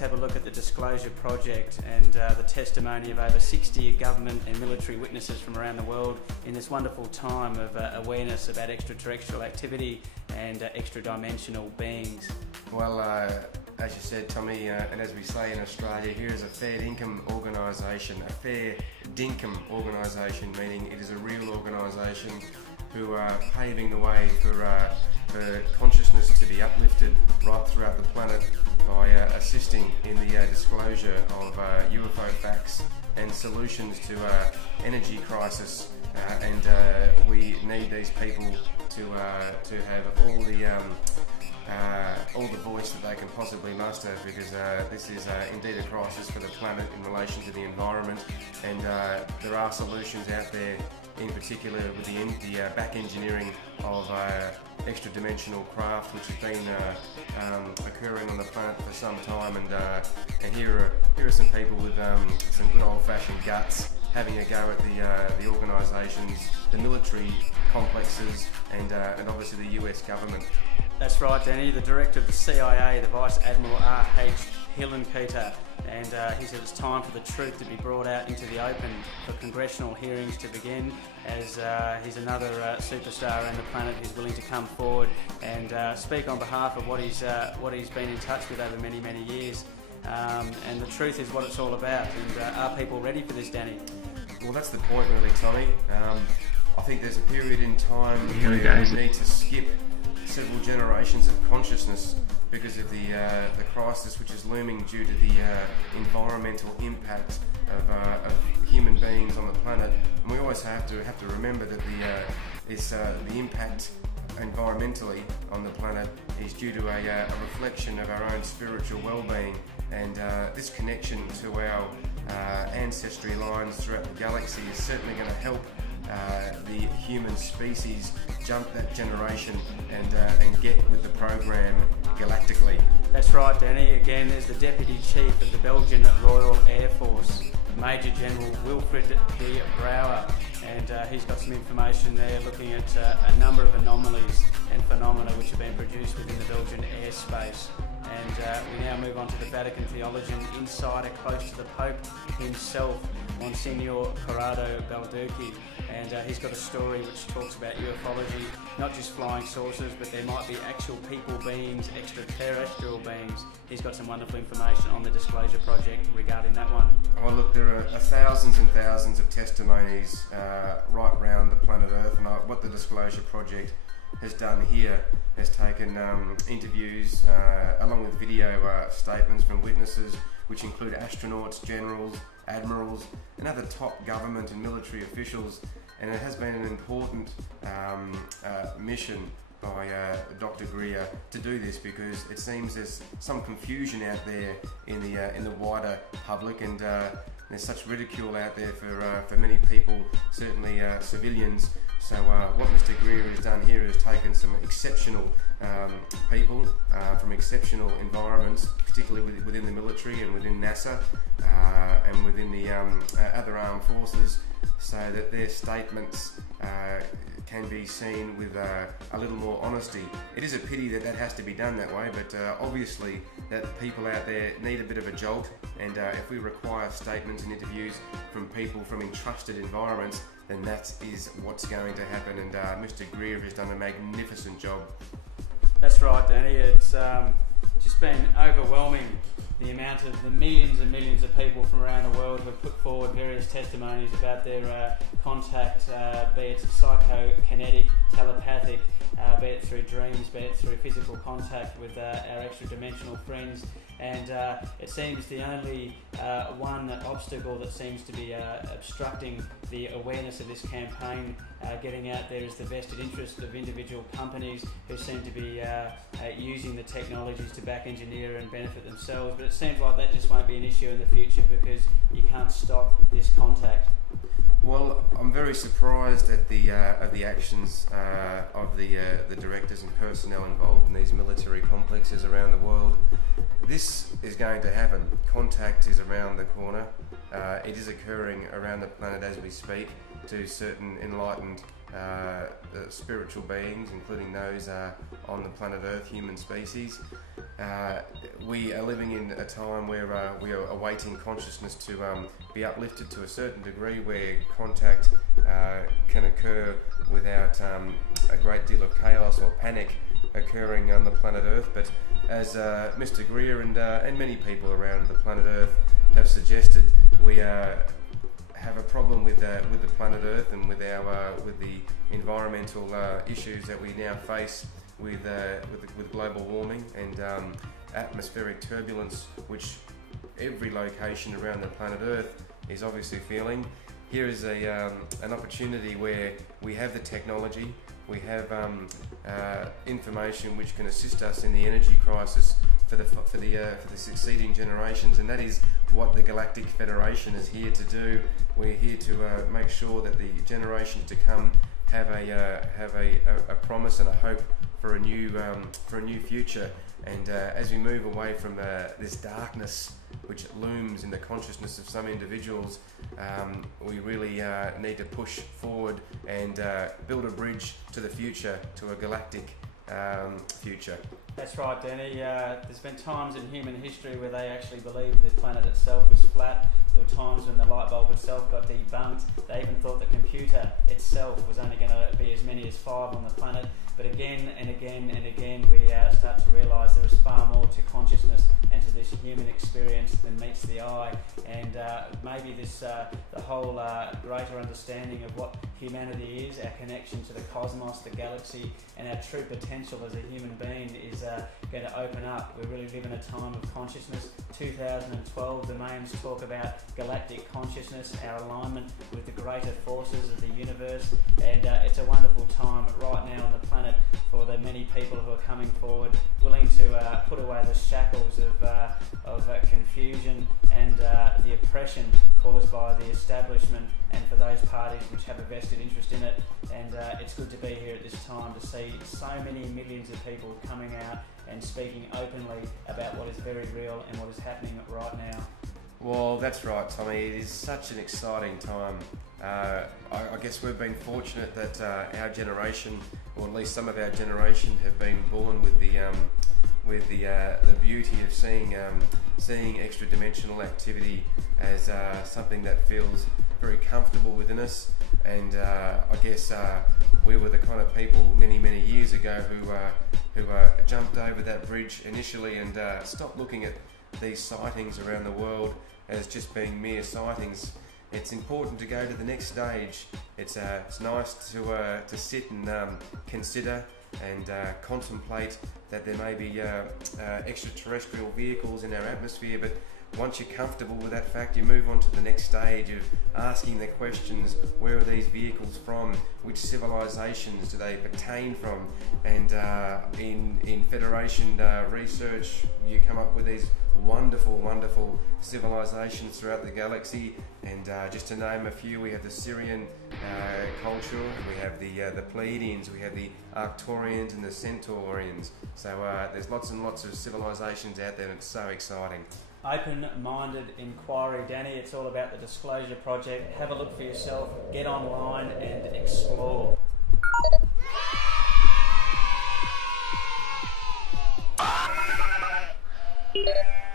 have a look at the Disclosure Project and the testimony of over 60 government and military witnesses from around the world in this wonderful time of awareness about extraterrestrial activity and extra-dimensional beings. Well, as you said, Tommy, and as we say in Australia, here is a fair income organisation, a fair dinkum organisation, meaning it is a real organisation who are paving the way for consciousness to be uplifted right throughout the planet by assisting in the disclosure of UFO facts and solutions to energy crisis. And we need these people to have all the voice that they can possibly muster, because this is indeed a crisis for the planet in relation to the environment, and there are solutions out there, in particular with the back engineering of extra-dimensional craft, which has been occurring on the planet for some time, and here are some people with some good old-fashioned guts having a go at the organisations, the military complexes, and obviously the US government. That's right, Danny. The director of the CIA, the Vice Admiral R.H. Hillenkoetter, and he said it's time for the truth to be brought out into the open, for congressional hearings to begin, as he's another superstar around the planet who's willing to come forward and speak on behalf of what he's been in touch with over many, many years. And the truth is what it's all about. And are people ready for this, Danny? Well, that's the point, really, Tommy. I think there's a period in time where we need to skip several generations of consciousness because of the crisis which is looming due to the environmental impact of human beings on the planet. And we always have to remember that the impact environmentally on the planet is due to a reflection of our own spiritual well-being, and this connection to our ancestry lines throughout the galaxy is certainly going to help the human species jump that generation and get with the program galactically. That's right, Danny. Again, there's the Deputy Chief of the Belgian Royal Air Force, Major General Wilfred de Brouwer, and he's got some information there looking at a number of anomalies and phenomena which have been produced within the Belgian airspace. And we now move on to the Vatican theologian, insider close to the Pope himself, Monsignor Corrado Balducci, and he's got a story which talks about ufology, not just flying saucers, but there might be actual people beings, extraterrestrial beings. He's got some wonderful information on the Disclosure Project regarding that one. Well, look, there are thousands and thousands of testimonies right around the planet Earth, and what the Disclosure Project has done here has taken interviews along with video statements from witnesses, which include astronauts, generals, admirals, and other top government and military officials, and it has been an important mission by Dr. Greer to do this, because it seems there's some confusion out there in the wider public, and there's such ridicule out there for many people, certainly civilians. So what Mr. Greer has done here is taken some exceptional people from exceptional environments, particularly within the military and within NASA and within the other armed forces, so that their statements can be seen with a little more honesty. It is a pity that has to be done that way, but obviously that people out there need a bit of a jolt, and if we require statements and interviews from people from entrusted environments, then that is what's going to happen, and Mr. Greer has done a magnificent job. That's right, Danny. It's just been overwhelming, the amount of the millions and millions of people from around the world who have put forward various testimonies about their contact, be it psychokinetic, telepathic, be it through dreams, be it through physical contact with our extra-dimensional friends. And it seems the only one obstacle that seems to be obstructing the awareness of this campaign getting out there is the vested interest of individual companies who seem to be using the technologies to back engineer and benefit themselves. But it seems like that just won't be an issue in the future, because you can't stop this contact. Well, I'm very surprised at the actions of the directors and personnel involved in these military complexes around the world. This is going to happen. Contact is around the corner. It is occurring around the planet as we speak to certain enlightened spiritual beings, including those on the planet Earth, human species. We are living in a time where we are awaiting consciousness to be uplifted to a certain degree, where contact can occur without a great deal of chaos or panic occurring on the planet Earth. But as Mr. Greer and many people around the planet Earth have suggested, we have a problem with the planet Earth and with the environmental issues that we now face with global warming and atmospheric turbulence, which every location around the planet Earth is obviously feeling. Here is an opportunity where we have the technology, we have information which can assist us in the energy crisis for the succeeding generations, and that is what the Galactic Federation is here to do. We're here to make sure that the generations to come have a promise and a hope for a new future. And as we move away from this darkness which looms in the consciousness of some individuals, we really need to push forward and build a bridge to the future, to a galactic future. That's right, Danny. There's been times in human history where they actually believed the planet itself was flat. There were times when the light bulb itself got debunked. They even thought the computer itself was only going to be as many as 5 on the planet. But again and again and again, we start to realise there is far more to consciousness and to this human experience than meets the eye. And maybe this, the whole greater understanding of what humanity is, our connection to the cosmos, the galaxy, and our true potential as a human being is going to open up. We really live in a time of consciousness. 2012 domains talk about galactic consciousness, our alignment with the greater forces of the universe, and it's a wonderful time right now on the planet for the many people who are coming forward, willing to put away the shackles of confusion and the oppression caused by the establishment, and for those parties which have a vested interest in it. And it's good to be here at this time to see so many millions of people coming out and speaking openly about what is very real and what is happening right now. Well, that's right, Tommy. It is such an exciting time. I guess we've been fortunate that our generation, or at least some of our generation, have been born with the beauty of seeing extra-dimensional activity as something that feels very comfortable within us. And I guess we were the kind of people many years ago who jumped over that bridge initially and stopped looking at these sightings around the world as just being mere sightings. It's important to go to the next stage. It's nice to sit and consider and contemplate that there may be extraterrestrial vehicles in our atmosphere, but once you're comfortable with that fact, you move on to the next stage of asking the questions: where are these vehicles from? Which civilizations do they pertain from? And in Federation research, you come up with these wonderful civilizations throughout the galaxy. And just to name a few, we have the Syrian culture, we have the Pleiadians, we have the Arcturians and the Centaurians. So there's lots and lots of civilizations out there, and it's so exciting. Open-minded inquiry, Danny. It's all about the Disclosure Project. Have a look for yourself, get online and explore. Yeah.